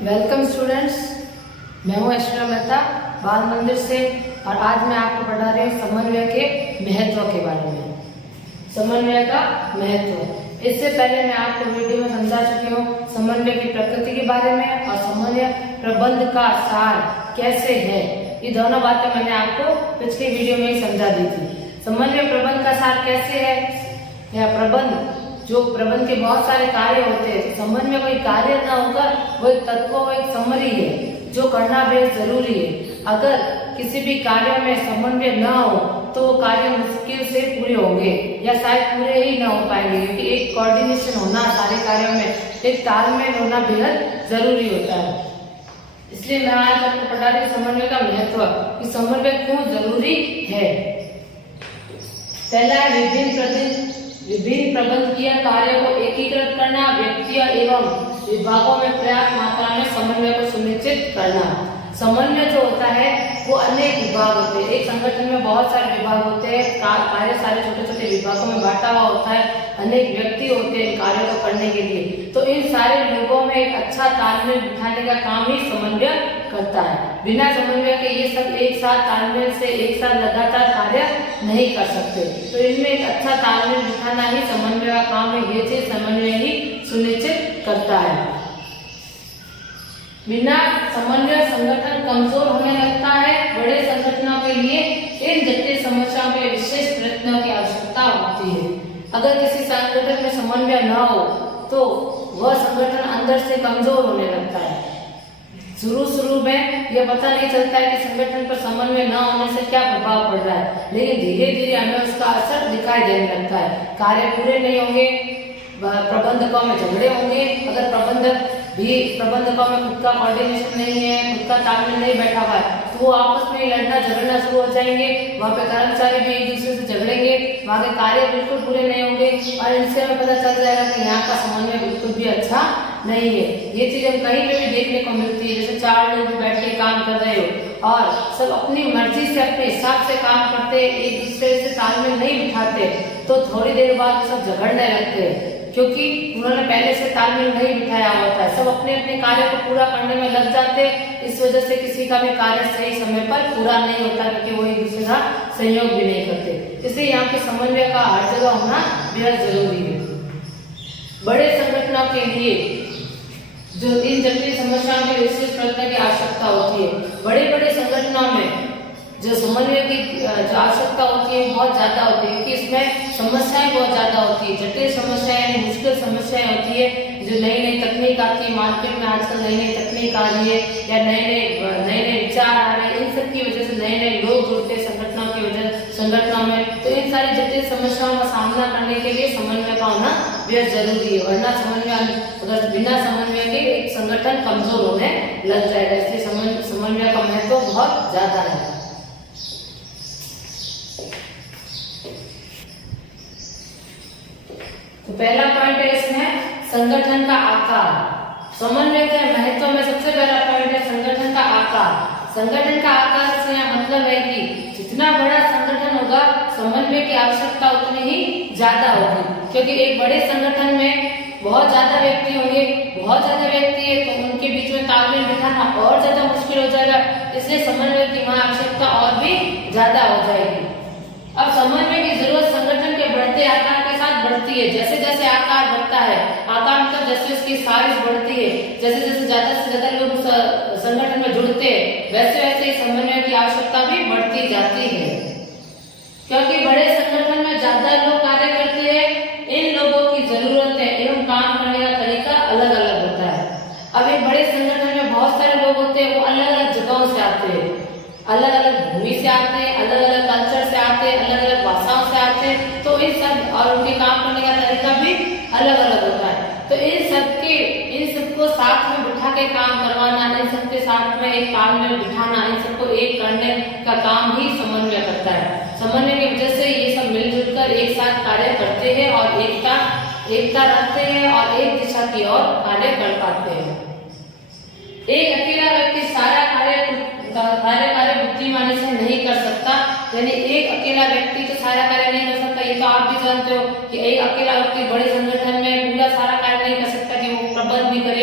Welcome students, मैं हूँ ऐश्वर्या मेहता बाल मंदिर से और आज मैं आपको पढ़ा रही हूँ समन्वय के महत्व के बारे में। समन्वय का महत्व, इससे पहले मैं आपको वीडियो में समझा चुकी हूँ समन्वय की प्रकृति के बारे में और समन्वय प्रबंध का सार कैसे है। ये दोनों बातें मैंने आपको पिछली वीडियो में ही समझा दी थी। समन्वय प्रबंध का सार कैसे है या प्रबंध, जो प्रबंध के बहुत सारे कार्य होते हैं, समन्वय कोई कार्य ना होकर वो एक तत्व, वो एक समरी है जो करना बेहद जरूरी है। अगर किसी भी कार्य में समन्वय न हो तो वो कार्य मुश्किल से पूरे होंगे या शायद पूरे ही ना हो पाएंगे, क्योंकि एक कोऑर्डिनेशन होना सारे कार्यों में, एक तालमेल होना बेहद जरूरी होता है। इसलिए मैं आज आपको पढ़ा रही हूँ समन्वय का महत्व कि समन्वय क्यों जरूरी है। पहला है विभिन्न प्रबंधकीय कार्यों को एकीकृत करना, व्यक्तियों एवं विभागों में पर्याप्त मात्रा में समन्वय को सुनिश्चित करना। समन्वय जो होता है वो अनेक विभाग होते हैं, एक संगठन में बहुत सारे विभाग होते हैं, कार्य सारे छोटे छोटे विभागों में बांटा हुआ होता है, अनेक व्यक्ति होते हैं कार्यों को करने के लिए। तो इन सारे लोगों में एक अच्छा तालमेल बिठाने का काम ही समन्वय करता है। बिना समन्वय के ये सब एक साथ तालमेल से एक साथ लगातार कार्य नहीं कर सकते। तो इनमें एक अच्छा तालमेल बिठाना ही समन्वय का काम है, ये चीज समन्वय ही सुनिश्चित करता है। बिना समन्वय संगठन कमजोर होने लगता है। बड़े संगठनों के लिए इन जटिल समस्याओं के विशेष प्रयत्नों की आवश्यकता होती है। अगर किसी संगठन में समन्वय न हो तो वह संगठन अंदर से कमजोर होने लगता है। शुरू में यह पता नहीं चलता है कि संगठन पर समन्वय न होने से क्या प्रभाव पड़ रहा है, लेकिन धीरे धीरे हमें उसका असर दिखाई देने लगता है। कार्य पूरे नहीं होंगे, प्रबंधकों में झगड़े होंगे। अगर प्रबंधकों में खुद का कोऑर्डिनेशन नहीं है, खुद का तालमेल नहीं बैठा हुआ है, तो वो आपस में लड़ना झगड़ना शुरू हो जाएंगे। वहाँ पे कर्मचारी भी एक दूसरे से झगड़ेंगे, वहाँ के कार्य बिल्कुल पूरे नहीं होंगे और इनसे हमें पता चल जाएगा कि यहाँ का समन्वय बिल्कुल भी अच्छा नहीं है। ये चीज हम कहीं पे भी देखने को मिलती है, जैसे 4 लोग बैठ के काम कर रहे हो और सब अपनी मर्जी से अपने हिसाब से काम करते, एक दूसरे से तालमेल नहीं बिठाते, तो थोड़ी देर बाद सब झगड़ने लगते हैं, क्योंकि उन्होंने पहले से तालमेल नहीं बिठाया होता है। सब अपने अपने कार्य को पूरा करने में लग जाते, इस वजह से किसी का भी कार्य सही समय पर पूरा नहीं होता, क्योंकि वो एक दूसरे का सहयोग भी नहीं करते। इसलिए यहाँ पे समन्वय का हर जगह होना बेहद जरूरी है। बड़े संगठनों के लिए जो इन जटिल समस्याओं के विशेष प्रयत्न की आवश्यकता होती है, बड़े बड़े संगठनों में जो समन्वय की जो आवश्यकता होती है बहुत ज्यादा होती है, क्योंकि इसमें समस्याएं बहुत ज्यादा होती है, जटिल समस्याएं, मुश्किल समस्याएं होती है। जो नई नई तकनीक आती है मार्केट में, आजकल नई नई तकनीक आ रही है या नए नए विचार आ रहे हैं, इन सब की वजह से नए नए लोग जुड़ते हैं संगठनों में। तो इन सारी जटिल समस्याओं का सामना करने के लिए समन्वय का होना बेहद जरूरी है, वरना अगर बिना समन्वय के एक संगठन कमजोर होने लग जाएगा। इसलिए समन्वय का महत्व बहुत ज्यादा है। तो पहला पॉइंट है इसमें संगठन का आकार। समन्वय के महत्व में सबसे पहला पॉइंट है संगठन का आकार। संगठन का आकार से यह मतलब है कि जितना बड़ा संगठन होगा समन्वय की आवश्यकता उतनी ही ज्यादा होगी, क्योंकि एक बड़े संगठन में बहुत ज्यादा व्यक्ति होंगे, बहुत ज्यादा व्यक्ति है तो उनके बीच में तालमेल बिठाना और ज्यादा मुश्किल हो जाएगा। इसलिए समन्वय की वहां आवश्यकता और भी ज्यादा हो जाएगी। अब समन्वय की जरूरत संगठन के बढ़ते आकार के साथ बढ़ती है। जैसे जैसे आकार बढ़ता है, आकार मतलब जैसे उसकी साइज बढ़ती है, जैसे जैसे ज्यादा से ज्यादा लोग संगठन में जुड़ते हैं, वैसे वैसे समन्वय की आवश्यकता भी बढ़ती जाती है। क्योंकि बड़े संगठन में ज्यादा लोग कार्य करते हैं, इन लोगों की जरूरतें एवं काम करने का तरीका अलग अलग होता है। अब एक बड़े संगठन में बहुत सारे लोग होते हैं, वो अलग अलग जगहों से आते हैं, अलग अलग भूमि से आते हैं, अलग अलग कल्चर से आते हैं, अलग अलग भाषाओं से आते हैं, तो इन सब और उनके काम करने का तरीका भी अलग अलग होता है। तो इन सबको साथ में बिठा के काम करवाना, इन सबके साथ में एक तालमेल बिठाना, इन सबको एक करने का काम ही समन्वय करता है। समन्वय की वजह से ये सब मिलजुल कर एक साथ कार्य करते हैं और एकता रखते हैं और एक दिशा की ओर कार्य कर पाते हैं। एक अकेला व्यक्ति सारा कार्य बुद्धिमानी से नहीं कर सकता, यानी एक अकेला व्यक्ति तो सारा कार्य नहीं कर सकता। ये तो आप भी जानते हो कि एक अकेला व्यक्ति बड़े संगठन में पूरा सारा कार्य नहीं कर सकता कि वो प्रबंध भी करे,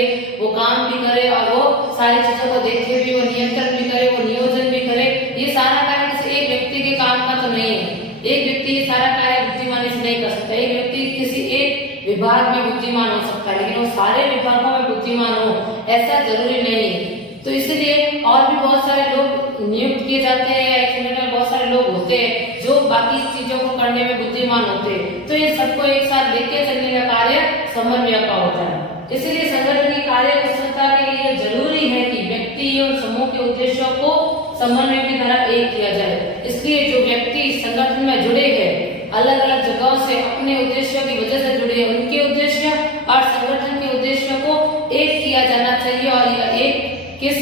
वो काम भी करे और वो सारी चीजों को देखे भी, वो नियंत्रण भी करे, वो नियोजन भी करे। ये सारा कार्य किसी एक व्यक्ति के काम का तो नहीं है। एक व्यक्ति ये सारा कार्य बुद्धिमानी से नहीं कर सकता। एक व्यक्ति किसी एक विभाग में बुद्धिमान हो सकता है, लेकिन वो सारे विभागों में बुद्धिमान हो ऐसा जरूरी नहीं है। तो इसलिए और भी बहुत सारे लोग नियुक्त किए जाते हैं, या एक संगठन में बहुत सारे लोग होते हैं जो बाकी चीजों को करने में बुद्धिमान होते हैं। तो ये सबको एक साथ लेके चलने का कार्य समन्वय का होता है। इसलिए संगठन की कार्य कुशलता के लिए जरूरी है कि व्यक्ति और समूह के उद्देश्यों को समन्वय की तरह एक किया जाए। इसलिए जो व्यक्ति संगठन में जुड़े हैं, अलग अलग जगहों से अपने उद्देश्यों की वजह से जुड़े हैं, उनके उद्देश्य और संगठन के उद्देश्यों को एक किया जाना चाहिए। और यह एक किस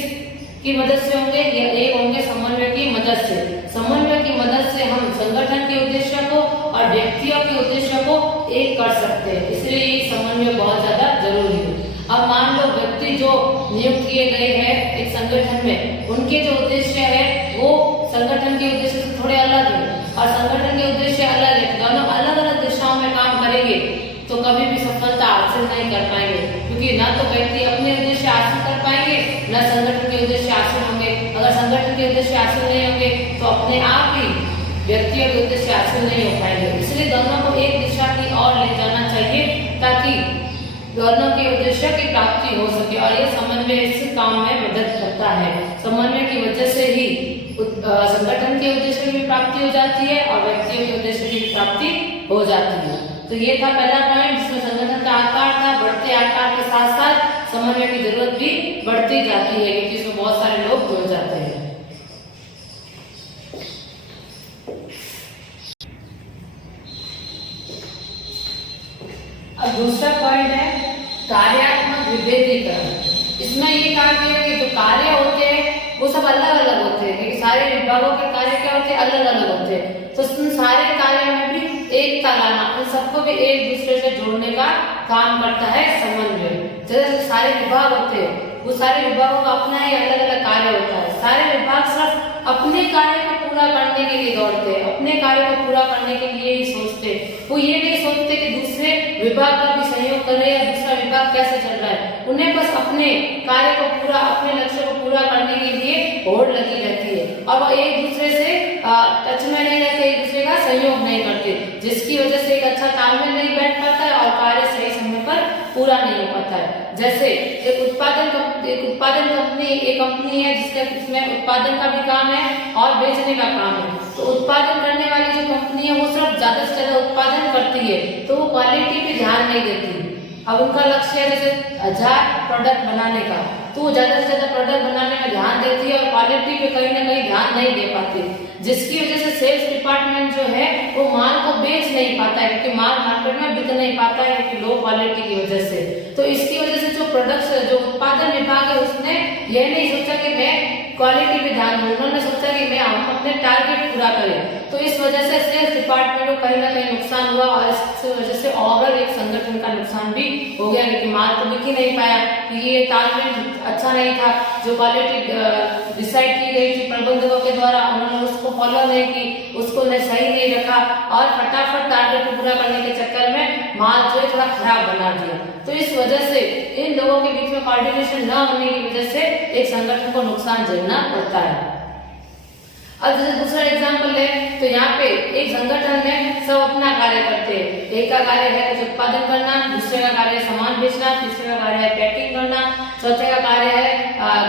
की मदद से होंगे? यह एक होंगे समन्वय की मदद से। समन्वय की मदद से हम संगठन के उद्देश्यों को और व्यक्तियों के उद्देश्यों को एक कर सकते हैं। इसलिए ये समन्वय बहुत ज्यादा जरूरी है। अब मान लो व्यक्ति जो नियुक्त किए गए हैं एक संगठन में, उनके जो उद्देश्य है वो संगठन के उद्देश्य से थोड़े अलग है और संगठन के उद्देश्य अलग है। दोनों अलग अलग दिशाओं में काम करेंगे तो कभी भी सफलता हासिल नहीं कर पाएंगे, क्योंकि ना तो व्यक्ति अपने उद्देश्य हासिल कर पाएंगे, न संगठन के उद्देश्य हासिल होंगे। अगर संगठन के उद्देश्य हासिल नहीं होंगे तो अपने आप ही व्यक्तियों के उद्देश्य हासिल नहीं हो पाएंगे। इसलिए दोनों को एक दिशा की ओर ले जाना चाहिए ताकि दोनों के उद्देश्य की प्राप्ति हो सके। और ये समन्वय इस काम में मदद करता है। समन्वय की वजह से ही संगठन के उद्देश्य की प्राप्ति हो जाती है और व्यक्तियों के उद्देश्य की प्राप्ति हो जाती है। तो ये था पहला पॉइंट, जिसमें संगठन का आकार था। बढ़ते आकार के साथ साथ समन्वय की जरूरत भी बढ़ती जाती है, क्योंकि इसमें बहुत सारे लोग जुड़ जाते हैं। अब दूसरा पॉइंट है कार्यात्मक विभेदीकरण। इसमें ये कहा गया कि जो कार्य होते हैं वो सब अलग अलग होते हैं, क्योंकि सारे विभागों के कार्य क्या होते हैं? अलग अलग होते हैं। तो सारे कार्यों में भी एकता लाना, उन सबको भी एक दूसरे से जोड़ने का काम करता है समन्वय। जैसे सारे विभाग होते हैं, वो सारे विभागों का अपना ही अलग अलग कार्य होता है। सारे विभाग सिर्फ अपने कार्य को पूरा करने के लिए दौड़ते हैं, अपने कार्य को पूरा करने के लिए ही सोचते हैं। वो ये नहीं सोचते कि दूसरे विभाग का भी सहयोग करे या दूसरा विभाग कैसे चल रहा है। उन्हें बस अपने कार्य को पूरा, अपने लक्ष्य को पूरा करने के लिए होड़ लगी रहती है और वो एक दूसरे से टच में नहीं रहते, एक दूसरे का सहयोग नहीं करते, जिसकी वजह से एक अच्छा तालमेल नहीं बैठ पाता है और कार्य सही समय पर पूरा नहीं हो पाता है। जैसे एक उत्पादन कंपनी, एक कंपनी है जिसमें उत्पादन का भी काम है और बेचने का काम है। तो उत्पादन करने वाली जो कंपनी है वो सिर्फ ज्यादा से ज्यादा उत्पादन करती है, तो वो क्वालिटी पे ध्यान नहीं देती। अब उनका लक्ष्य है जैसे 1000 प्रोडक्ट बनाने का, तो वो ज्यादा से ज्यादा प्रोडक्ट बनाने में ध्यान देती है और क्वालिटी पे कहीं ना कहीं ध्यान नहीं दे पाती, जिसकी वजह से सेल्स डिपार्टमेंट जो है वो माल को बेच नहीं पाता है, क्योंकि माल मार्केट में बिक नहीं पाता है कि लो क्वालिटी की वजह से। तो इसकी वजह से जो उत्पादन विभाग है उसने यह नहीं सोचा कि मैं क्वालिटी पे ध्यान दूं, उन्होंने सोचा कि मैं हम अपने टारगेट पूरा करें। तो इस वजह से सेल्स डिपार्टमेंट को कहीं ना कहीं नुकसान हुआ और इस वजह से ओवरऑल एक संगठन का नुकसान भी हो गया, क्योंकि माल तो बिक ही नहीं पाया, क्योंकि ये तालमेल अच्छा नहीं था। जो क्वालिटी डिसाइड की गई थी प्रबंधकों के द्वारा, उन्होंने उसको फॉलो नहीं की, उसको सही नहीं रखा और फटाफट टारगेट को पूरा करने के चक्कर में माल जो है थोड़ा खराब बना दिया। तो इस वजह से इन लोगों के बीच में कोऑर्डिनेशन न होने की वजह से एक संगठन को नुकसान झेलना पड़ता है। अब जैसे दूसरा एग्जांपल ले तो यहाँ पे एक संगठन में सब अपना कार्य करते हैं। एक का कार्य है उत्पादन करना, दूसरे का कार्य है सामान बेचना, तीसरे का कार्य है पैकिंग करना, चौथे का कार्य है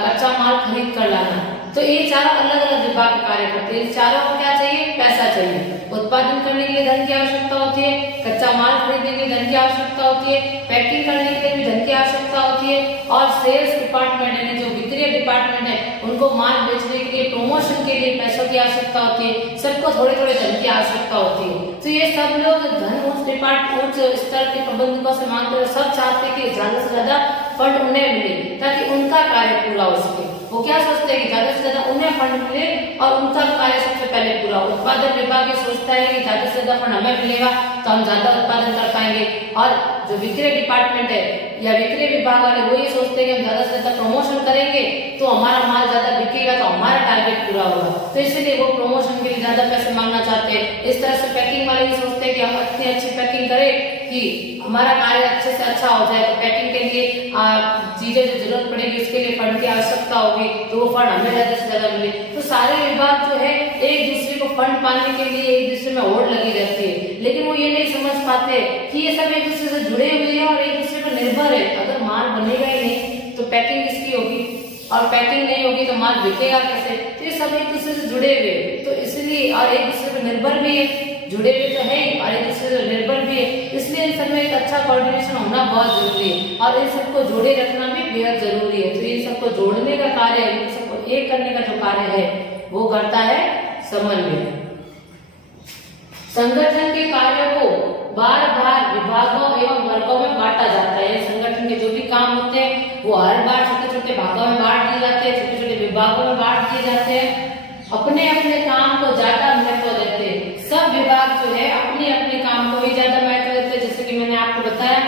कच्चा माल खरीद कर लाना। तो ये चारों अलग अलग विभाग कार्य करते हैं। चारों को क्या चाहिए? पैसा चाहिए। उत्पादन करने के लिए धन की आवश्यकता होती है, कच्चा माल खरीदने के लिए धन की आवश्यकता होती है, पैकिंग करने के लिए भी धन की आवश्यकता होती है और सेल्स डिपार्टमेंट यानी जो वित्तीय डिपार्टमेंट है उनको माल बेचने के लिए, प्रमोशन के लिए पैसों की आवश्यकता होती है। सबको थोड़े थोड़े धन की आवश्यकता होती है। तो ये सब लोग धन उच्च स्तर के प्रबंधकों से मांगते हैं, सब चाहते हैं कि ज्यादा से ज्यादा फंड उन्हें मिले ताकि उनका कार्य पूरा हो सके। वो क्या सोचते हैं कि ज्यादा से ज्यादा उन्हें फंड मिले और उनका कार्य सबसे पहले पूरा हो। उत्पादन विभाग ये सोचता है कि ज्यादा से ज्यादा फंड हमें मिलेगा तो हम ज्यादा उत्पादन कर पाएंगे, और जो विक्रय डिपार्टमेंट है या विक्रय विभाग वाले वो ये सोचते हैं कि हम ज्यादा से ज्यादा प्रमोशन करेंगे तो हमारा माल ज्यादा बिकेगा तो हमारा टारगेट पूरा होगा, तो इसलिए वो प्रमोशन के लिए ज्यादा पैसे मांगना चाहते हैं। इस तरह से पैकिंग वाले भी सोचते हैं कि हम इतनी अच्छी पैकिंग करें कि हमारा कार्य अच्छे से अच्छा हो जाए, तो पैकिंग के लिए चीजें चीजें जो जरूरत पड़ेगी उसके लिए फंड की आवश्यकता होगी तो वो फंड हमें ज्यादा से ज्यादा मिले। तो सारे विभाग जो है एक दूसरे को फंड पाने के लिए एक दूसरे में होड़ लगी रहती है, लेकिन वो ये नहीं समझ पाते कि ये सब एक दूसरे से जुड़े हुए हैं और एक दूसरे पर निर्भर है। अगर माल बनेगा ही नहीं तो पैकिंग किसकी होगी, और पैकिंग नहीं होगी तो माल बिकेगा कैसे। तो ये सब एक दूसरे से जुड़े हुए, तो इसलिए और एक दूसरे पर निर्भर भी है, जुड़े हुए तो है और एक दूसरे से निर्भर भी है, इसलिए इन सब में एक अच्छा कोऑर्डिनेशन होना बहुत जरूरी है और इन सबको जोड़े रखना भी बेहद जरूरी है। तो इन सबको जोड़ने का कार्य, इन सबको एक करने का जो कार्य है वो करता है समन्वय। संगठन के कार्य को बार बार विभागों एवं वर्गों में बांटा जाता है। संगठन के जो भी काम होते हैं वो हर बार छोटे छोटे भागों में बांट दिए जाते हैं, छोटे छोटे विभागों में बांट दिए जाते हैं। अपने अपने काम को ज्यादा महत्व देते हैं, सब विभाग जो है अपने अपने काम को भी ज्यादा महत्व देते हैं, जैसे कि मैंने आपको बताया।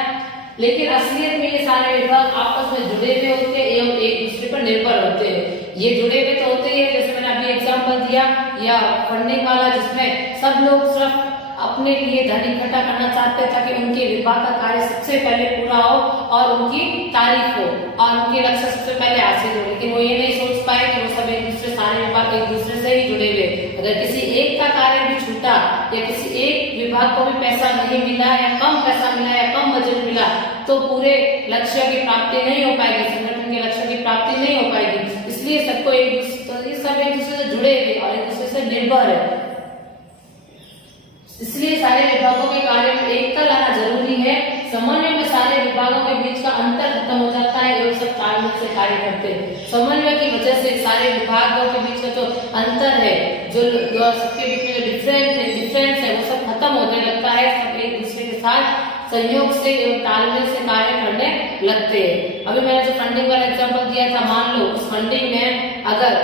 लेकिन असलियत में ये सारे विभाग आपस में जुड़े हुए होते हैं एवं एक दूसरे पर निर्भर होते हैं। ये जुड़े हुए तो होते ही है, जैसे मैंने अभी एग्जांपल दिया या फंडिंग वाला, जिसमें सब लोग सिर्फ अपने लिए धन इकट्ठा करना चाहते हैं ताकि उनके विभाग का कार्य सबसे पहले पूरा हो और उनकी तारीफ हो और उनके लक्ष्य सबसे पहले हासिल हो। लेकिन वो ये नहीं सोच पाए कि वो सब एक दूसरे, सारे विभाग एक दूसरे से ही जुड़े हुए। अगर किसी एक का कार्य भी छूटा या किसी एक विभाग को भी पैसा नहीं मिला या कम पैसा मिला या कम बजट मिला तो पूरे लक्ष्य की प्राप्ति नहीं हो पाएगी, संगठन के लक्ष्य की प्राप्ति नहीं हो पाएगी। इसलिए सबको एक दूसरे, तो ये सब एक दूसरे से जुड़े हुए और एक दूसरे से निर्भर है, इसलिए सारे विभागों के कार्य में एकता लाना जरूरी है। समन्वय में सारे विभागों के बीच का अंतर खत्म हो जाता है एवं सब तालमेल से कार्य करते हैं। समन्वय की वजह से सारे विभागों के बीच का जो अंतर है, जो सबके बीच में जो डिफरेंस है वो सब खत्म होने लगता है। सब एक दूसरे के साथ सहयोग से एवं तालमेल से कार्य करने लगते हैं। अभी मैंने जो फंडिंग वाला एग्जाम्पल दिया था, मान लो उस फंडिंग में अगर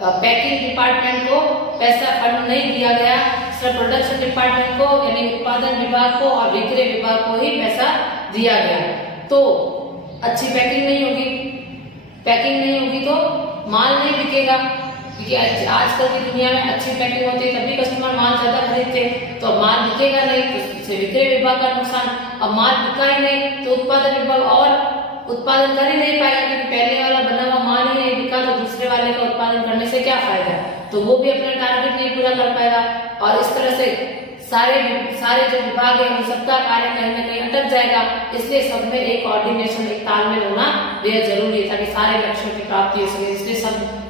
पैकिंग डिपार्टमेंट को पैसा फंड नहीं दिया गया, सिर्फ प्रोडक्शन डिपार्टमेंट को यानी उत्पादन विभाग को और विक्रय विभाग को ही पैसा दिया गया, तो अच्छी पैकिंग नहीं होगी। पैकिंग नहीं होगी तो माल नहीं बिकेगा, क्योंकि आजकल की दुनिया में अच्छी पैकिंग होती है तभी कस्टमर माल ज्यादा खरीदते हैं, तो माल बिकेगा नहीं तो इससे विक्रय विभाग का नुकसान। अब माल बिका ही नहीं तो उत्पादन विभाग और उत्पादन कर ही नहीं पाएगा, क्योंकि पहले वाला बना हुआ माल ही नहीं बिका तो दूसरे वाले का उत्पादन करने से क्या फायदा, तो वो भी अपना टारगेट नहीं पूरा कर पाएगा। और इस तरह से सारे जो विभाग है उन सबका कार्य कहीं ना कहीं अटक जाएगा। इसलिए सब में एक कोऑर्डिनेशन, एक तालमेल होना बेहद जरूरी है ताकि सारे लक्ष्यों की प्राप्ति हो सके। इसलिए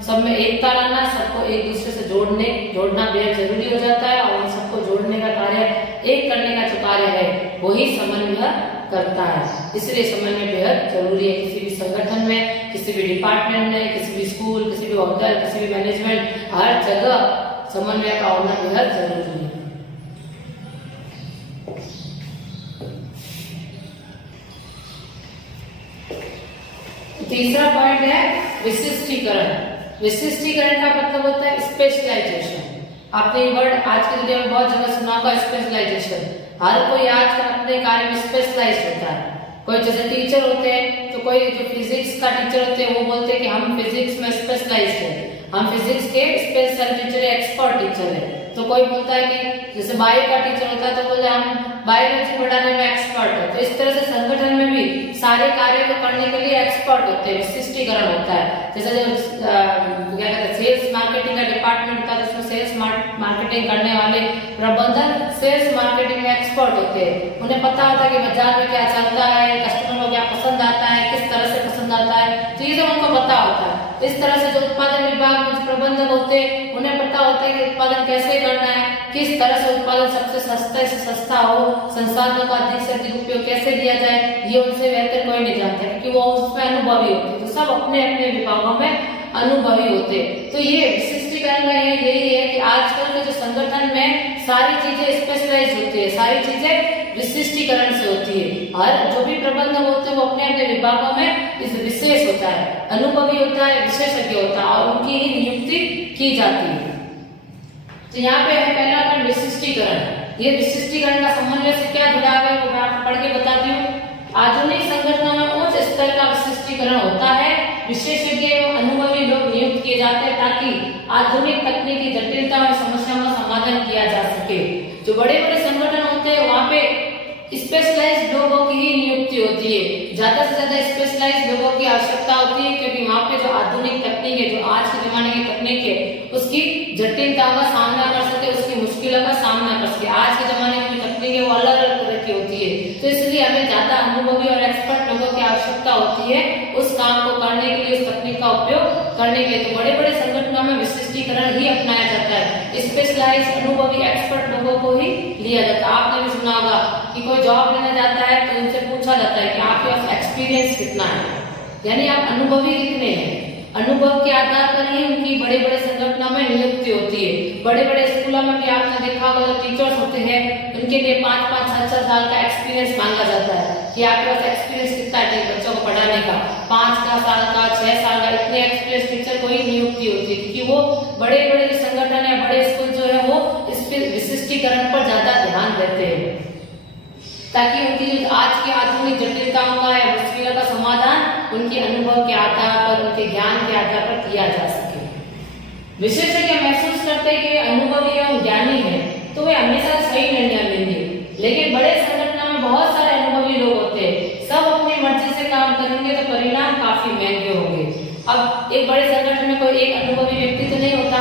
सब में एकता लाना, सबको एक दूसरे से जोड़ना बेहद जरूरी हो जाता है और उन सबको जोड़ने का कार्य, एक करने का जो कार्य है वही समन्वय करता है। इसलिए समन्वय बेहद जरूरी है किसी भी संगठन में, किसी भी डिपार्टमेंट में, किसी भी स्कूल, किसी भी होटल, किसी भी मैनेजमेंट, हर जगह समन्वय का होना बेहद जरूरी है। तीसरा पॉइंट है विशिष्टीकरण। विशिष्टीकरण का मतलब होता है स्पेशलाइजेशन। आपने ये वर्ड आज के वीडियो में बहुत जगह सुना होगा, स्पेशलाइजेशन। हर कोई आजकल अपने कार्य में स्पेशलाइज होता है। कोई जैसे टीचर होते हैं तो कोई जो फिजिक्स का टीचर होते हैं वो बोलते हैं कि हम फिजिक्स में स्पेशलाइज हैं, हम फिजिक्स के स्पेशल टीचर है, एक्सपर्ट टीचर है। तो कोई बोलता है कि जैसे बायो का टीचर होता है तो बोलते हैं हम बायोलॉजी पढ़ाने में एक्सपर्ट है। तो इस तरह से संगठन में भी सारे कार्य को करने के लिए एक्सपर्ट होते हैं, विशिष्टीकरण होता है। जैसे जो क्या कहते हैं सेल्स मार्केटिंग का डिपार्टमेंट होता है, उसमें सेल्स मार्केटिंग करने वाले प्रबंधक सेल्स मार्केटिंग में एक्सपर्ट होते हैं। उन्हें पता होता है कि बाजार में क्या चलता है, कस्टमर को क्या पसंद आता है, किस तरह से पसंद आता है, तो ये सब उनको पता होता है। इस तरह से जो उत्पादन विभाग में जो प्रबंधक होते हैं उन्हें पता होता है कि उत्पादन कैसे करना है, किस तरह से उत्पादन सबसे सस्ता से सस्ता हो, संसाधनों का अधिक से अधिक उपयोग कैसे दिया जाए, ये उनसे बेहतर कोई नहीं जानता क्योंकि वो उसमें अनुभवी होते हैं। तो सब अपने अपने विभागों में अनुभवी होते। तो ये विशिष्टीकरण का यही है कि आजकल के जो संगठन में सारी चीजें स्पेशलाइज होती है, सारी चीजें विशिष्टीकरण से होती है। हर जो भी प्रबंधक होते हैं वो अपने अपने विभागों में इस विशेष होता है, अनुभवी होता है, विशेषज्ञ होता है और उनकी ही नियुक्ति की जाती है। तो यहाँ पे है पहला पॉइंट विशिष्टीकरण। ये विशिष्टीकरण का समन्वय से क्या जुड़ा है वो मैं आपको पढ़ के बताती हूँ। आधुनिक संगठनों में उच्च स्तर का विशिष्टीकरण होता है, विशेषज्ञ एवं अनुभवी लोग नियुक्त किए जाते हैं ताकि आधुनिक तकनीकी जटिलता और समस्याओं का समाधान किया जा सके। जो बड़े बड़े संगठन होते हैं वहाँ पे स्पेशलाइज्ड लोगों की ही नियुक्ति होती है, ज्यादा से ज्यादा स्पेशलाइज्ड लोगों की आवश्यकता होती है, क्योंकि वहाँ पे जो आधुनिक तकनीक है, जो आज के जमाने की तकनीक है, उसकी जटिलता का सामना कर सके, उसकी मुश्किलों का सामना कर सके। आज के जमाने की जो तकनीक है वो अलग अलग तरह की होती है, तो इसलिए हमें ज्यादा अनुभवी और एक्सपर्ट लोगों की आवश्यकता होती है उस काम को करने के लिए, उस तकनीक का उपयोग करने के लिए। तो बड़े बड़े संगठनों में विशिष्टीकरण ही अपनाया जाता है, स्पेशलाइज अनुभवी एक्सपर्ट लोगों को ही लिया जाता है। आपने भी सुना होगा कि कोई जॉब लेना जाता है तो उनसे पूछा जाता है कि आपके पास एक्सपीरियंस कितना है, यानी आप अनुभवी कितने हैं। अनुभव के आधार पर ही उनकी बड़े बड़े संगठनों में नियुक्ति होती है। बड़े बड़े स्कूलों में भी आपने देखा होगा, जो टीचर्स होते हैं उनके लिए 5-5, 6-6 साल का एक्सपीरियंस मांगा जाता है कि आपके पास एक्सपीरियंस कितना है बच्चों को पढ़ाने का। 5 साल का, 6 साल का, इतने एक्सपीरियंस टीचर को ही नियुक्ति होती है, क्योंकि वो बड़े बड़े संगठन है, बड़े स्कूल जो है वो इस पर विशिष्टीकरण पर ज्यादा ध्यान देते हैं, ताकि उनकी जो आज की आधुनिक जटिलताओं का या मुश्किलों का समाधान उनके अनुभव के आधार पर, उनके ज्ञान के आधार पर किया जा सके। विशेषज्ञ महसूस करते हैं कि अनुभवी एवं ज्ञानी है तो वे हमेशा सही निर्णय लेंगे, लेकिन बड़े संगठनों में बहुत सारे अनुभवी लोग होते हैं, सब अपनी मर्जी से काम करेंगे तो परिणाम काफी महंगे होंगे। अब एक बड़े संगठन में कोई एक अनुभवी व्यक्ति तो नहीं होता,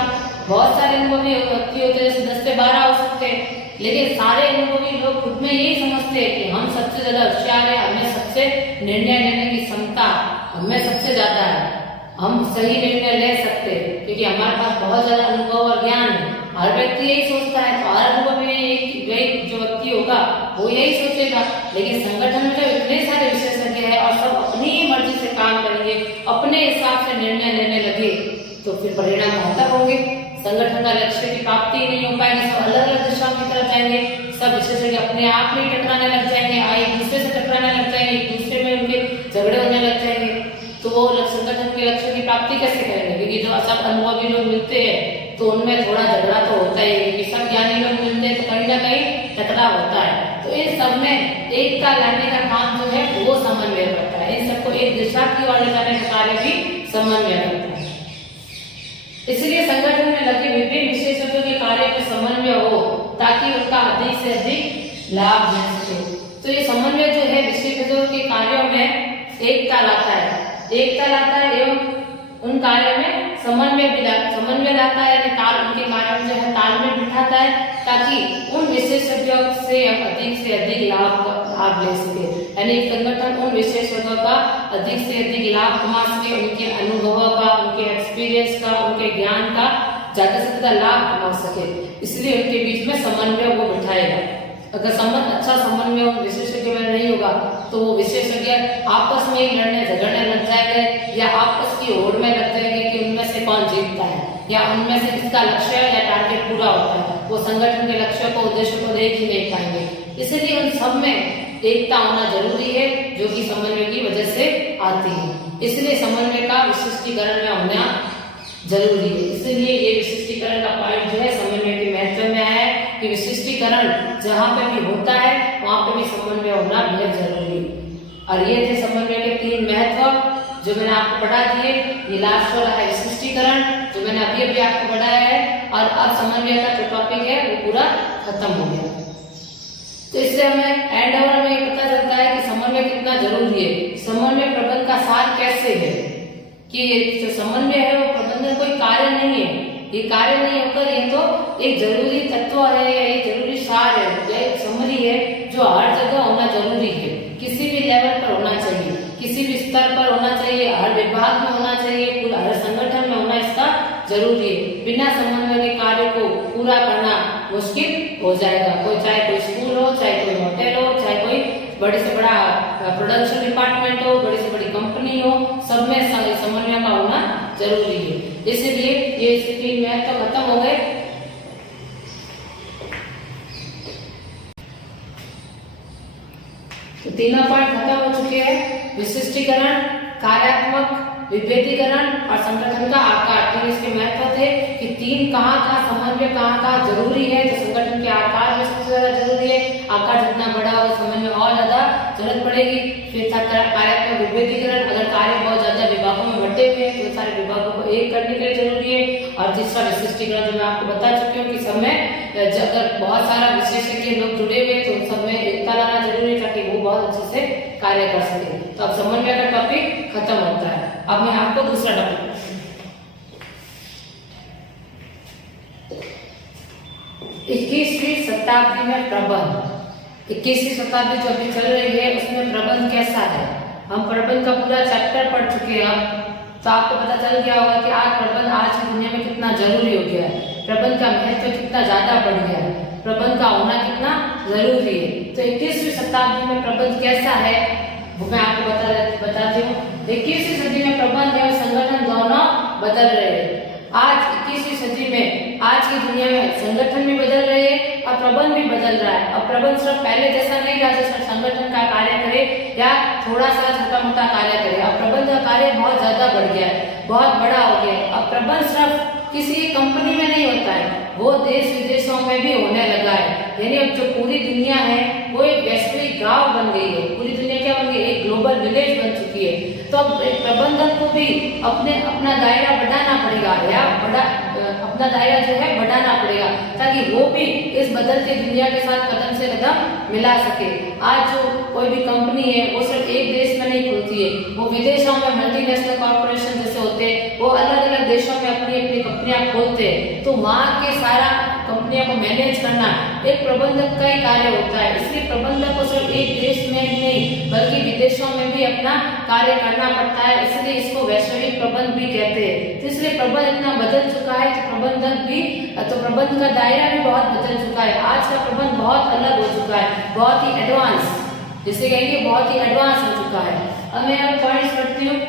बहुत सारे अनुभवी व्यक्ति होते हैं, जैसे 10 से 12 हो सकते हैं, लेकिन सारे अनुभवी लोग खुद में यही समझते हैं कि हम सबसे ज्यादा होशियार है, हमें सबसे निर्णय लेने की क्षमता हमें सबसे ज्यादा है, हम सही निर्णय ले सकते हैं, क्योंकि हमारे पास बहुत ज्यादा अनुभव और ज्ञान है। हर व्यक्ति यही सोचता है, तो हर अनुभव में जो व्यक्ति होगा वो यही सोचेगा। लेकिन संगठन में जो इतने सारे विशेषज्ञ है और सब अपनी मर्जी से काम करेंगे, अपने हिसाब से निर्णय लेने लगे, तो फिर परिणाम बेहतर होंगे। संगठन का लक्ष्य की प्राप्ति नहीं हो पाएगी, सब अलग अलग दिशाओं की तरफ जाएंगे, सब विशेषज्ञ अपने आप में टकराने लग जाएंगे, एक दूसरे से टकराने लग जाएंगे, एक दूसरे में उनके झगड़े होने लग जाएंगे, तो वो संगठन के लक्ष्य की प्राप्ति कैसे करेंगे? क्योंकि जो सब अनुभवी लोग मिलते हैं तो उनमें थोड़ा झगड़ा तो होता ही है, क्योंकि सब ज्ञानी लोग मिलते हैं तो कहीं ना कहीं टकराव होता है। तो इन सब में एकता लाने का काम जो है वो समन्वय करता है, इन सबको एक दिशा की ओर ले जाने का कार्य भी समन्वय करता है। इसलिए संगठन में लगे विभिन्न विशेषज्ञों के कार्य में समन्वय हो, ताकि उनका अधिक से अधिक लाभ मिल सके। तो ये समन्वय जो है विशेषज्ञों के कार्यों में एकता लाता है, एवं उन कार्यों में समन्वय लाता है, यानी उनके कार्यों में जो है तालमेल बिठाता है, ताकि उन विशेषज्ञों से अधिक लाभ ले सके। यानी संगठन उन विशेषज्ञों का अधिक से अधिक लाभ कमा सके, उनके अनुभवों का, उनके एक्सपीरियंस का, उनके ज्ञान का ज्यादा से ज्यादा लाभ कमा सके, इसलिए उनके बीच में समन्वय वो बिठाएगा। अगर अच्छा समन्वय विशेषज्ञ में नहीं होगा तो वो विशेषज्ञ आपस में लड़ने झगड़ने लग जाएंगे, या आपस की होड़ में लग जाएंगे कि उनमें से कौन जीतता है, या उनमें से किसका लक्ष्य या टारगेट पूरा होता है, वो संगठन के लक्ष्य को, उद्देश्य को देख ही नहीं पाएंगे। इसलिए उन सब में एकता होना जरूरी है, जो कि समन्वय की वजह से आती है। इसलिए समन्वय का विशिष्टीकरण में होना जरूरी है। इसलिए ये विशिष्टीकरण का पॉइंट जो है समन्वय के महत्व में है कि विशिष्टीकरण जहाँ पे भी होता है वहाँ पे भी समन्वय होना बेहद जरूरी है। और ये थे समन्वय के 3 महत्व जो मैंने आपको पढ़ा दिए। ये लास्ट वाला है विशिष्टीकरण, जो मैंने अभी आपको पढ़ाया है, और अब समन्वय का जो टॉपिक है वो पूरा खत्म हो गया। तो इससे हमें एंड ओवर में ये पता चलता है कि समन्वय कितना जरूरी है। समन्वय प्रबंधन का सार कैसे है कि जो समन्वय है वो प्रबंधन कोई कार्य नहीं है, ये कार्य नहीं होकर ये तो एक जरूरी तत्व है, या एक जरूरी सार है, या एक समरी है जो हर जगह होना जरूरी है, किसी भी लेवल पर होना चाहिए, किसी भी स्तर पर होना चाहिए, हर विभाग में होना चाहिए, हर संगठन में होना इसका जरूरी है। बिना समन्वय के कार्य को पूरा करना मुश्किल हो जाएगा। चाहे कोई स्कूल हो, चाहे कोई होटल हो, चाहे कोई बड़े से बड़ा प्रोडक्शन डिपार्टमेंट हो, बड़ी से बड़ी कंपनी हो, सब में समन्वय का होना जरूरी है। इसलिए ये इसके 3 महत्व खत्म हो गए। तो तीनों पार्ट खत्म हो चुके हैं, विशिष्टीकरण, कार्यात्मक, विभेदीकरण और संगठन का आकार। फिर इसके महत्व थे कि 3 कहाँ समन्वय कहाँ जरूरी है, तो संगठन के आकार में सबसे ज्यादा जरूरी है, आकार जितना बड़ा होगा समन्वय और ज्यादा जरूरत पड़ेगी। फिर था कार्यात्मक विभेदीकरण, अगर कार्य बहुत ज्यादा विभागों में बटे हुए हैं तो सारे विभागों को एक करने के लिए जरूरी है। और तीसरा विशिष्टीकरण, जो मैं आपको बता चुकी हूँ कि समय अगर बहुत सारा विशेषज्ञ लोग जुड़े हुए तो सब में एकता लाना जरूरी है, ताकि वो बहुत अच्छे से कार्य कर सके। तो अब समन्वय का टॉपिक खत्म होता है। अब मैं आपको दूसरा टॉपिक 21वीं शताब्दी में प्रबंध। 21वीं शताब्दी जो अभी चल रही है उसमें प्रबंध कैसा है। हम प्रबंध का पूरा चैप्टर पढ़ चुके हैं अब, तो आपको पता चल गया होगा कि आज प्रबंध आज की दुनिया में कितना जरूरी हो गया है, प्रबंध का महत्व कितना ज्यादा बढ़ गया है, प्रबंध का होना कितना जरूरी है। तो 21वीं शताब्दी में प्रबंध कैसा है वो मैं आपको बताती हूँ। 21वीं सदी में प्रबंध एवं संगठन दोनों बदल रहे हैं। आज 21वीं सदी में आज की दुनिया में संगठन भी बदल रहे हैं और प्रबंध भी बदल रहा है। अब प्रबंध सिर्फ पहले जैसा नहीं रहा जिसमें संगठन का कार्य करे या थोड़ा सा छोटा मोटा कार्य करे। अब प्रबंध का कार्य बहुत ज्यादा बढ़ गया है, बहुत बड़ा हो गया है। अब प्रबंध सिर्फ किसी कंपनी में नहीं होता है, वो देश विदेशों में भी होने लगा है। यानी अब जो पूरी दुनिया है वो एक वैश्विक गांव बन गई है। पूरी दुनिया क्या बन गई, एक ग्लोबल विलेज बन चुकी है। तो अब एक प्रबंधन को भी अपना दायरा बढ़ाना पड़ेगा या अपना दायरा जो है बढ़ाना पड़ेगा ताकि वो भी इस बदलती दुनिया के साथ कदम से कदम मिला सके। आज जो कोई भी कंपनी है वो सिर्फ एक देश में नहीं खुलती है, वो विदेशों में मल्टीनेशनल कॉर्पोरेशन जैसे होते हैं वो अलग अलग देशों में अपनी अपनी कंपनियां खोलते हैं। तो वहाँ के सारा कंपनियों को मैनेज करना एक प्रबंधक का ही कार्य होता है। इसलिए प्रबंधक को सिर्फ एक देश में ही नहीं बल्कि विदेशों में भी अपना कार्य करना पड़ता है, इसलिए इसको वैश्विक प्रबंध भी कहते हैं। तो इसलिए प्रबंध इतना बदल चुका है कि प्रबंध का दायरा भी बहुत बदल चुका है। आज का प्रबंध बहुत अलग हो चुका है, बहुत ही एडवांस, जिसे कहेंगे बहुत ही एडवांस हो चुका है। अब मैं अब पॉइंट्स पढ़ती हूँ।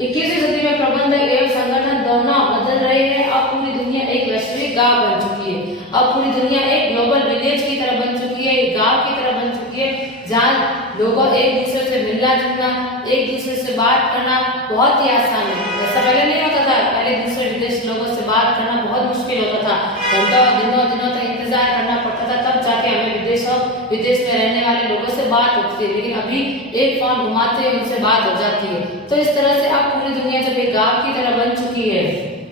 21वीं सदी में प्रबंधक एवं संगठन दोनों बदल रहे हैं। अब पूरी दुनिया एक वैश्विक गांव बन चुकी है। अब पूरी दुनिया एक ग्लोबल विलेज की तरह बन चुकी है, एक गांव की तरह बन चुकी है जहाँ लोगों एक दूसरे से मिलना जुलना, एक दूसरे से बात करना बहुत ही आसान है। ऐसा पहले नहीं होता था, पहले दूसरे विदेश लोगों से बात करना बहुत मुश्किल होता था, घंटों दिनों तक इंतजार करना पड़ता था, तब जाके हमें विदेश में रहने वाले लोगों से बात होती थी। लेकिन अभी एक फोन घुमाते ही उनसे बात हो जाती है। तो इस तरह से अब पूरी दुनिया जब एक गांव की तरह बन चुकी है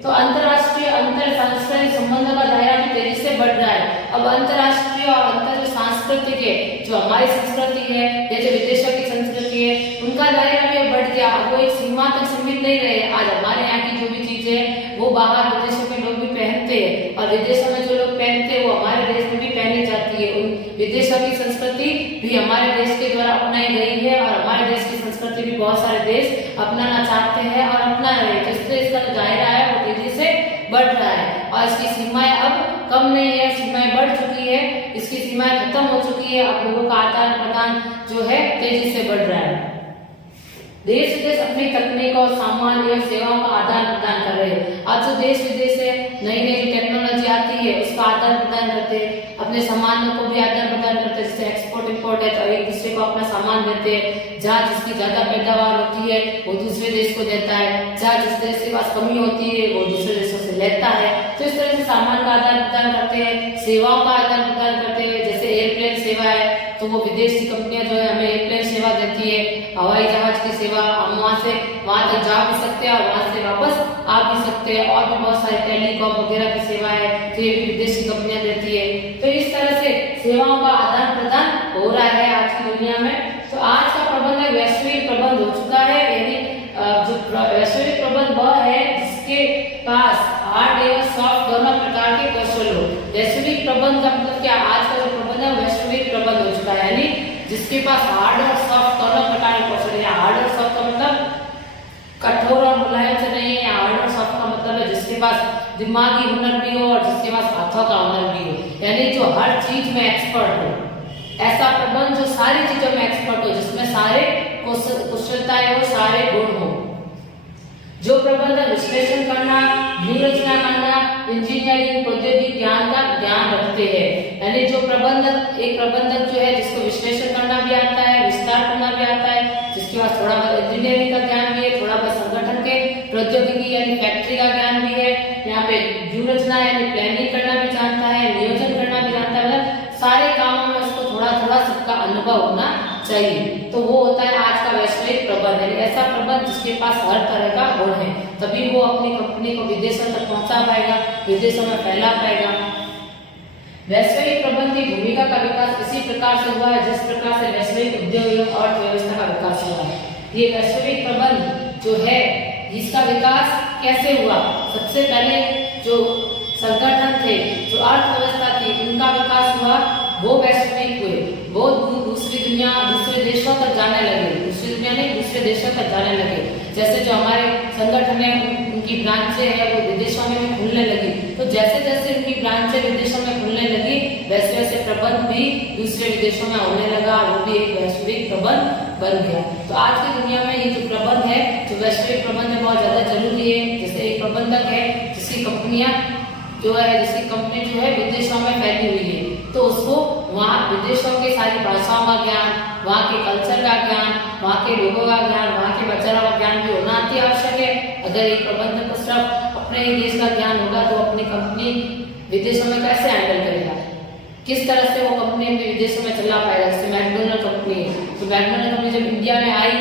तो अंतरराष्ट्रीय अंतर सांस्कृतिक संबंधों का दायरा भी तेजी से बढ़ रहा है। अब अंतरराष्ट्रीय और अंतर जो सांस्कृतिक है, जो हमारी संस्कृति है या जो विदेशों की संस्कृति है, उनका दायरा भी बढ़ गया। अब वो एक सीमा तक सीमित नहीं रहे। आज हमारे यहाँ की जो भी चीजें है वो बाहर विदेशों में लोग भी पहनते हैं और विदेशों में जो लोग पहनते हैं वो हमारे देश में भी पहनी जाती है। उन विदेशों की संस्कृति भी हमारे देश के द्वारा अपनाई गई है और हमारे देश की संस्कृति भी बहुत सारे देश अपनाना चाहते हैं और अपना रहे हैं। जिससे इसका जो दायरा है वो तेजी से बढ़ रहा है और इसकी सीमाएं अब कम नहीं है, सीमाएं बढ़ चुकी है, इसकी सीमाएं खत्म हो चुकी है। अब लोगों का आदान प्रदान जो है तेजी से बढ़ रहा है। देश विदेश अपनी तकनीक और सामान एवं सेवाओं का आदान प्रदान कर रहे हैं। आज जो देश विदेश से नई नई टेक्नोलॉजी आती है उसका आदान प्रदान करते हैं, अपने सामानों को भी आदान प्रदान करते हैं। जैसे एक्सपोर्ट इंपोर्ट है तो एक दूसरे को अपना सामान देते हैं। जहाँ जिसकी ज्यादा पैदावार होती है वो दूसरे देश को देता है, जहाँ जिस देश के पास कमी होती है वो दूसरे देशों से लेता है। तो इस तरह से सामान का आदान प्रदान करते हैं, सेवाओं का आदान प्रदान करते हैं। जैसे एयरप्लेन सेवा है तो वो विदेशी कंपनियां जो है हमें एयरप्लेन सेवा देती है, हवाई जहाज की सेवा, हम वहां तक जा भी सकते हैं और वहां से वापस आ भी सकते हैं। और भी बहुत सारे टेलीकॉम वगैरह की सेवा है तो ये भी विदेशी कंपनियां देती है। तो इस तरह से सेवाओं का आदान प्रदान हो रहा है आज की दुनिया में। तो आज का प्रबंध एक वैश्विक प्रबंध हो चुका है। यानी जो वैश्विक प्रबंध वह है जिसके पास हार्ड एवं सॉफ्ट दोनों प्रकार के कौशल हो। वैश्विक प्रबंध का मतलब क्या, आज का जो प्रबंध है वैश्विक प्रबंध हो चुका है, यानी जिसके पास हार्ड और सॉफ्ट दोनों प्रकार के कौशल है। हार्ड और सॉफ्ट का मतलब कठोर और मुलायम से नहीं है। हार्ड और सॉफ्ट का मतलब है जिसके पास दिमागी हुनर भी हो और जिसके पास हाथों का हुनर भी हो, यानी जो हर चीज में एक्सपर्ट हो। ऐसा प्रबंध जो सारी चीजों में एक्सपर्ट हो, जिसमें सारे कुशलताएं हो, सारे गुण हो। जो प्रबंधक विश्लेषण करना, व्यूहरचना करना, इंजीनियरिंग प्रौद्योगिकी ज्ञान का ज्ञान रखते हैं। यानी जो प्रबंधक एक प्रबंधक जो है जिसको विश्लेषण करना भी आता है, विस्तार करना भी आता है, जिसके पास थोड़ा बहुत इंजीनियरिंग का ज्ञान भी है, थोड़ा बहुत संगठन के प्रौद्योगिकी यानी फैक्ट्री का ज्ञान भी है, यहाँ पे व्यूहरचना यानी प्लानिंग करना भी जानता है, नियोजन करना भी जानता है। मतलब सारे कामों में उसको थोड़ा थोड़ा सबका अनुभव होना चाहिए। तो वो होता है आज का वैश्विक प्रबंध। यानी ऐसा प्रबंध जिसके पास हर तरह का गुण है, तभी वो अपनी कंपनी को विदेशों तक पहुंचा पाएगा, विदेशों में फैला पाएगा। वैश्विक प्रबंध की भूमिका का विकास इसी प्रकार से हुआ है जिस प्रकार से वैश्विक उद्योग एवं अर्थव्यवस्था का विकास हुआ है। ये वैश्विक प्रबंध जो है इसका विकास कैसे हुआ। सबसे पहले जो संगठन थे, जो अर्थव्यवस्था थी, उनका विकास हुआ, वो वैश्विक हुए, वो दूसरी दुनिया, दूसरे देशों तक जाने लगे, दूसरी दुनिया नहीं दूसरे देशों तक जाने लगे। जैसे जो हमारे संगठन है उनकी ब्रांचें है वो विदेशों में भी खुलने लगी। तो जैसे जैसे उनकी ब्रांचें विदेशों में खुलने लगी वैसे वैसे प्रबंध भी दूसरे विदेशों में होने लगा, वो भी एक वैश्विक प्रबंध बन गया। तो आज की दुनिया में ये जो प्रबंध है, जो वैश्विक प्रबंध है, बहुत ज्यादा जरूरी है। जैसे एक प्रबंधक है, जिसकी कंपनियां जो है, जिसकी कंपनी जो है विदेशों में फैली हुई है, तो उसको वहाँ विदेशों की सारी भाषाओं का ज्ञान, वहाँ के कल्चर का ज्ञान, वहाँ के लोगों का ज्ञान, वहाँ के बचाव का ज्ञान भी होना अति आवश्यक है। अगर एक प्रबंधक को सिर्फ अपने ही देश का ज्ञान होगा तो अपनी कंपनी विदेशों में कैसे हैंडल करेगा, किस तरह से वो कंपनी विदेशों में चला पाएगा। जैसे मैकडोनल्ड कंपनी, तो मैकडोनल्ड कंपनी जब इंडिया में आई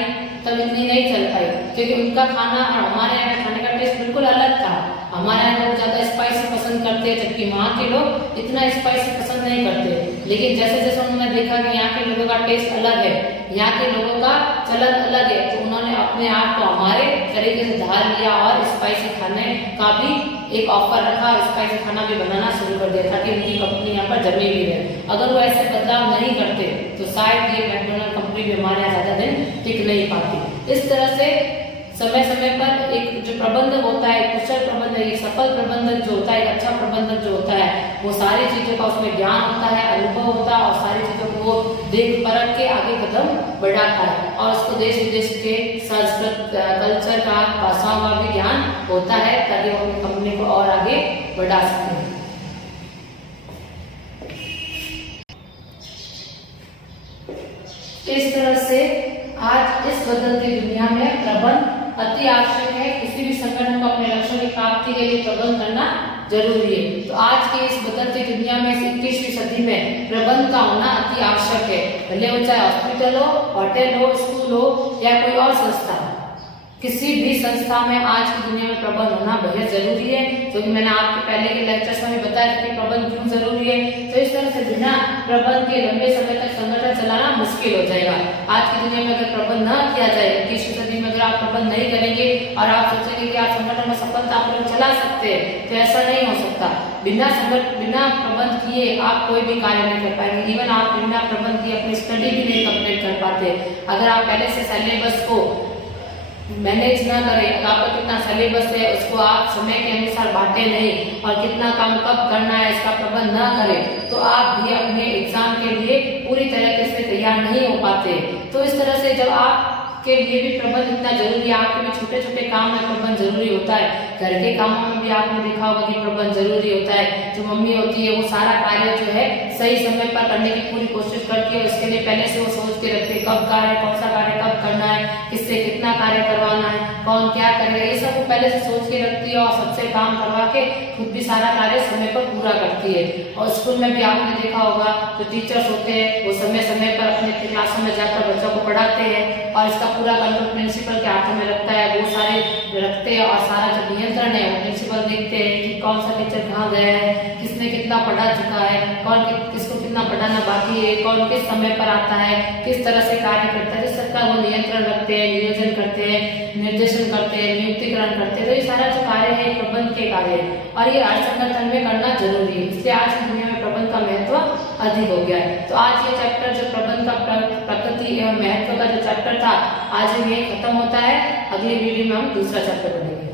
तब इतनी नहीं चल पाई, क्योंकि उनका खाना और हमारे यहाँ खाने का टेस्ट बिल्कुल अलग था। हमारे यहाँ लोग ज्यादा स्पाइसी पसंद करते हैं, जबकि वहाँ के लोग इतना स्पाइसी पसंद नहीं करते। लेकिन जैसे जैसे उन्होंने देखा कि यहाँ के लोगों का टेस्ट अलग है, यहाँ के लोगों का चलन अलग है, तो उन्होंने अपने आप को हमारे तरीके से ढाल लिया और स्पाइसी खाने का भी एक ऑफर रखा, स्पाइसी खाना भी बनाना शुरू कर दिया ताकि उनकी कंपनी यहाँ पर जमी हुई रहे। अगर वो ऐसे बदलाव नहीं करते तो शायद ये मैकडोनल्ड कंपनी भी हमारे यहाँ ज्यादा दिन टिक नहीं पाती। इस तरह से समय समय पर एक जो प्रबंधक होता है, कुशल प्रबंधक, एक सफल प्रबंधक जो होता है, एक अच्छा प्रबंधक जो होता है, वो सारी चीजों का उसमें ज्ञान होता है, अनुभव होता है और सारी चीजों को वो देख परख के आगे कदम बढ़ाता है और उसको देश विदेश के संस्कृत, कल्चर का, भाषाओं का भी ज्ञान होता है ताकि वो अपनी कंपनी को और आगे बढ़ा सके। इस तरह से आज इस बदलती दुनिया में प्रबंध अति आवश्यक है। किसी भी संगठन को अपने लक्ष्यों की प्राप्ति के लिए प्रबंध करना जरूरी है। तो आज के इस बदलती दुनिया में 21वीं सदी में प्रबंध का होना अति आवश्यक है। भले वो चाहे हॉस्पिटल हो, होटल हो, स्कूल हो या कोई और संस्था हो, किसी भी संस्था में आज की दुनिया में प्रबंध होना बेहद जरूरी है। क्योंकि मैंने आपके पहले के लेक्चर्स में बताया था कि प्रबंध क्यों जरूरी है। तो इस तरह से बिना प्रबंध के लंबे समय तक संगठन चलाना मुश्किल हो जाएगा। आज की दुनिया में अगर प्रबंध न किया जाए, 21वीं सदी में अगर आप प्रबंध नहीं करेंगे और आप सोचेंगे कि आप संगठन में सफलतापूर्वक चला सकते हैं, तो ऐसा नहीं हो सकता। बिना प्रबंध किए आप कोई भी कार्य नहीं कर पाएंगे। इवन आप बिना प्रबंध किए अपनी स्टडी भी नहीं कंप्लीट कर पाते। अगर आप पहले से सिलेबस को मैनेज ना करें, आपका कितना सिलेबस है उसको आप समय के अनुसार बांटे नहीं और कितना काम कब करना है इसका प्रबंध ना करें, तो आप भी अपने एग्जाम के लिए पूरी तरीके से तैयार नहीं हो पाते। तो इस तरह से जब आप के लिए भी प्रबंध इतना जरूरी है, आपके भी छोटे छोटे काम में प्रबंध जरूरी होता है। घर के कामों में भी आपने देखा होगा कि प्रबंध जरूरी होता है। जो मम्मी होती है वो सारा कार्य जो है सही समय पर करने की पूरी कोशिश करती है। उसके लिए पहले से वो सोच के रखते कब कार्य, कौन सा कार्य कब करना है, किससे कितना कार्य करवाना है, कौन क्या करेगा, ये सब वो पहले से सोच के रखती है और सबसे काम करवा के खुद भी सारा कार्य समय पर पूरा करती है। और स्कूल में भी आपने देखा होगा जो टीचर्स होते हैं वो समय समय पर अपने क्लासों में जाकर बच्चों को पढ़ाते हैं और इसका पूरा कंट्रोल प्रिंसिपल के हाथों में लगता है। वो सारे रखते हैं और सारा जो नियंत्रण है वो प्रिंसिपल देखते हैं कि कौन सा टीचर कहाँ गया है, किसने कितना पढ़ा चुका है, कौन किसको कितना पढ़ाना बाकी है, कौन किस समय पर आता है, किस तरह से कार्य करता है। सबका वो नियंत्रण रखते हैं, नियोजन करते हैं, निर्देशन करते हैं, नियुक्तिकरण करते हैं। तो ये सारा जो कार्य है प्रबंध के कार्य है और ये हर संगठन में करना जरूरी है। इसलिए आज की दुनिया में प्रबंध का महत्व अधिक हो गया है। तो आज ये चैप्टर जो प्रबंध का प्रकृति एवं महत्व का जो चैप्टर था आज ये खत्म होता है। अगली वीडियो में हम दूसरा चैप्टर पढ़ेंगे।